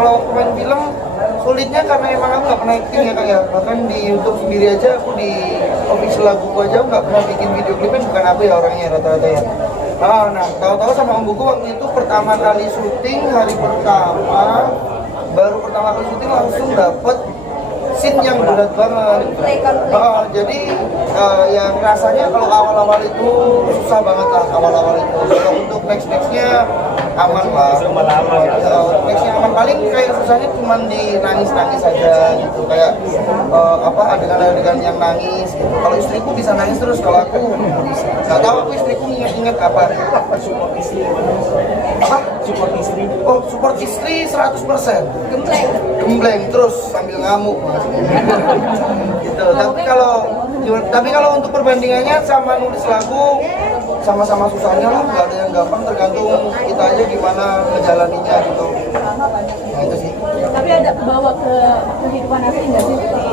kalau pemain film sulitnya karena emang aku nggak pernah acting ya kak ya. Bahkan di YouTube sendiri aja aku di official laguku aja aku nggak pernah bikin video klipnya, bukan aku ya orangnya rata-rata ya. Nah tahu-tahu sama Om Buku waktu itu pertama kali syuting, hari pertama baru pertama kali syuting langsung dapet scene yang berat banget. Jadi yang rasanya kalau awal-awal itu susah banget lah awal-awal itu. Kalau untuk nextnya aman lah. Nextnya aman, paling kayak susahnya cuma di nangis-nangis aja gitu, kayak adegan-adegan yang nangis gitu. Kalau istriku bisa nangis terus, kalau aku nggak tahu, aku istriku inget-inget apa. Support istri. Support istri. Oh, support istri 100%. Gembleng terus sambil ngamuk. Gitu. Tapi kalau untuk perbandingannya sama nulis lagu sama-sama susahnya lah, nggak ada yang gampang, tergantung kita aja gimana ngejalaninya gitu. Nah, itu sih. Tapi ada kebawa ke kehidupan asli nggak sih dari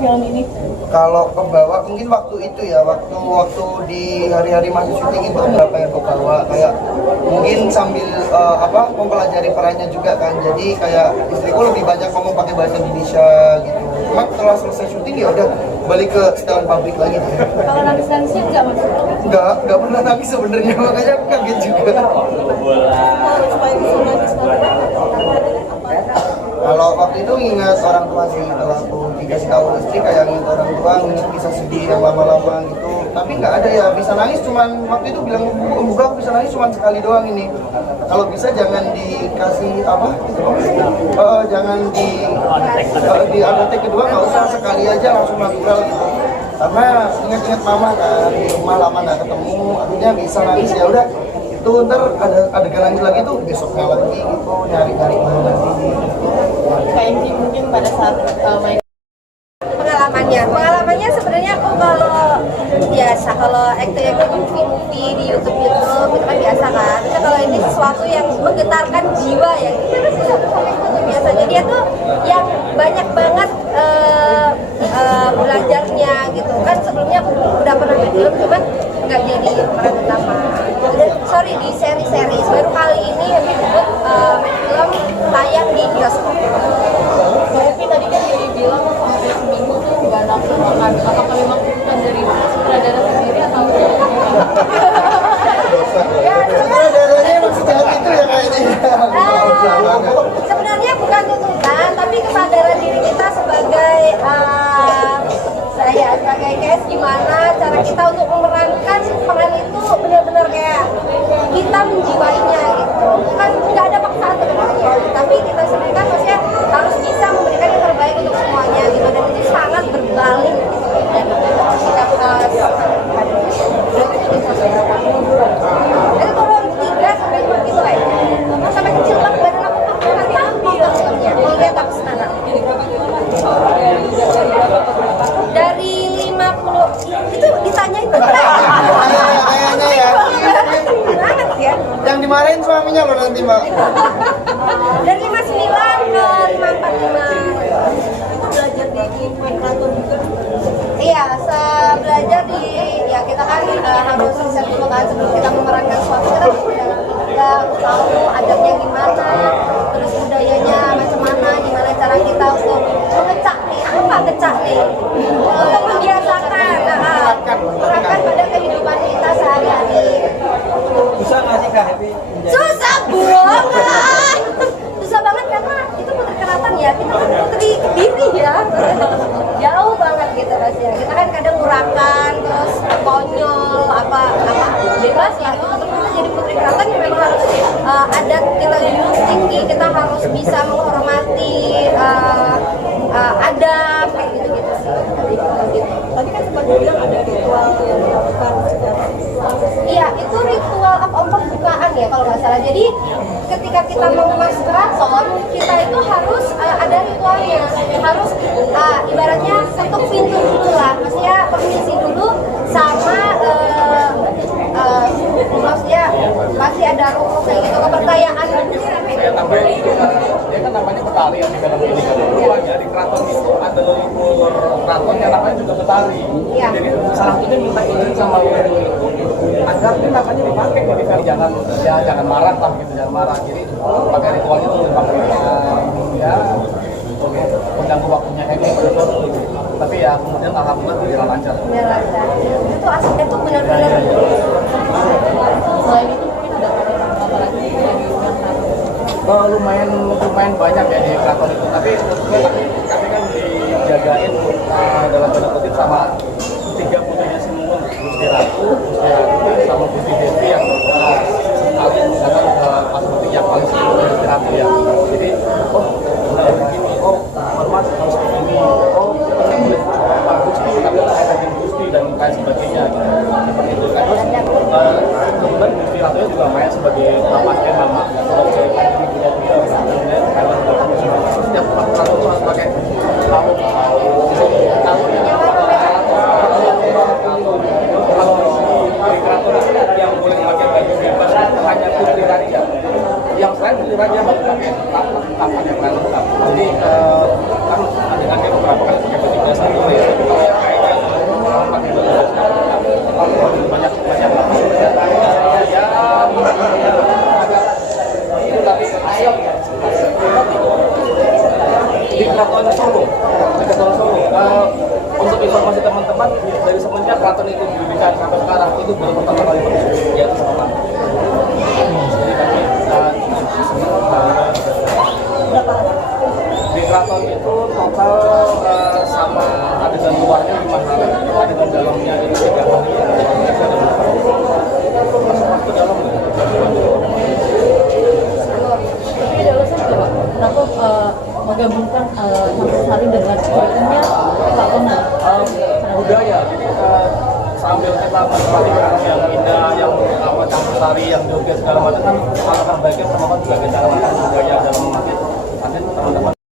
film ini? Kalau kebawa mungkin waktu itu ya, waktu di hari-hari masih syuting itu berapa yang kebawa, kayak mungkin sambil mempelajari perannya juga kan, jadi kayak istriku lebih banyak ngomong pakai bahasa Indonesia gitu. Cuma setelah selesai syuting ya udah balik ke setelan pabrik lagi deh. Kalau nangis-nangisnya nggak masuk? Nggak pernah nangis sebenarnya, makanya aku kaget juga. Supaya bisa nangis Kalau waktu itu ingat orang tua sih, kalau aku dikasih tahu istri kayak ingat orang tua, ingat bisa sedih yang lama-lama gitu. Tapi nggak ada ya, bisa nangis cuman waktu itu bilang buka aku bisa nangis cuman sekali doang ini. Kalau bisa jangan dikasih jangan di undertake kedua, nggak usah, sekali aja langsung natural gitu. Karena ingat-ingat mama kan di rumah lama nggak ketemu, akhirnya bisa nangis ya udah. Itu ntar ada adegan nangis lagi tuh besoknya lagi gitu, nyari-nyari mana lagi. Kayak Inti mungkin pada saat main pengalamannya sebenarnya aku kalau biasa, kalau acting movie di YouTube itu kan biasa kan. Tapi kalau ini sesuatu yang menggetarkan jiwa ya, gimana sih satu itu biasanya dia tuh yang banyak banget belajarnya gitu kan. Sebelumnya aku udah pernah main film cuman nggak jadi peran utama. Sorry, di seri-seri baru kali ini yang disebut main film tayang di bioskop. Tapi tadi kan dibilang sampai seminggu tuh nggak nafsu makan. Apakah memang bukan dari sutradara sendiri atau? Sutradaranya emang sejahat itu ya kayaknya. Sebenarnya bukan tuntutan, tapi kesadaran diri kita sebagai sebagai cast, gimana cara kita untuk memerankan peran itu benar-benar kayak kita menjiwainya gitu. Kan nggak ada paksaan sebenarnya, tapi kita sendiri kan maksudnya harus bisa memberikan yang terbaik untuk semuanya gitu, dan itu sangat berbalik dan kita itu turun 3 sampai 5 kilo ya, sampai kecil banget badan aku tuh nanti filmnya mau lihat aku sekarang dari 50 itu ditanya itu Kayaknya ya. banget ya. Yang dimarahin suaminya loh nanti mbak. Dari 59 ke 545. Itu belajar di kantor juga. Iya, belajar di ya kita kan harus riset dulu kan sebelum kita memerankan suatu, kita udah tahu adatnya gimana, terus budayanya macam mana, gimana cara kita untuk mengecak nih, apa ngecak nih, untuk membiasakan, terapkan pada kehidupan kita sehari-hari. Susah nggak sih Kak Happy? Susah banget, susah banget karena itu putri keraton ya, kita kan putri kediri ya, jauh banget gitu rasanya. Kita kan kadang ngurakan, terus konyol, apa bebas lah. Terus kita jadi putri keraton yang memang harus adat kita dulu tinggi, kita harus bisa menghormati adab kayak gitu-gitu sih. Tadi kan sempat bilang ada ritual yang dilakukan secara Iya, itu ritual pembukaan ya kalau nggak salah. Jadi ketika kita mau masuk keraton, kita itu harus ada ritualnya. Harus ibaratnya ketuk pintu dulu lah, maksudnya permisi dulu sama maksudnya pasti ada rukun kayak gitu, kepercayaan. Dia kan namanya Betari ya di film ini kan. Rupanya di keraton itu ada leluhur keraton yang namanya juga Betari. Iya. Jadi salah satunya minta izin sama leluhur itu agar dia namanya dipakai di film. Jangan marah lah gitu, jangan marah. Jadi pakai ritualnya tuh dipakai. lumayan banyak ya di keraton itu, tapi kami kan dijagain dalam tanda kutip sama 3 putranya Sinuwun, Gusti Ratu, sama Gusti Devi yang sekali datang ke Pasupati yang paling sibuk dari Gusti Ratu ya. Jadi begini, hormat harus begini, boleh Pak Gusti tapi harus Gusti dan lain sebagainya gitu. Seperti itu kan. Terus kemudian Gusti Ratu juga main sebagai mamanya mama, sebagai setiap ratu itu harus pakai kalau di keraton ini yang boleh pakai baju bebas hanya putri raja. Yang selain putri raja harus pakai pakai lengkap. Jadi kan ada beberapa kali pakai baju biasa dulu ya. Kalau yang kayaknya pakai baju banyak itu tapi di Keraton Solo. Untuk informasi teman-teman, dari semenjak keraton itu didirikan sampai sekarang itu baru pertama kali yaitu sama. Jadi kami di keraton itu total sama adegan luarnya 5 hari, adegan dalamnya itu 3 hari. Masuk ke dalam. Tapi ada alasan nggak Pak? Kenapa menggabungkan campur sari dengan kulturnya keraton? Budaya, jadi sambil kita menikmati yang indah, yang campur sari, yang joget segala macam kan alangkah baiknya teman-teman juga cara makan budaya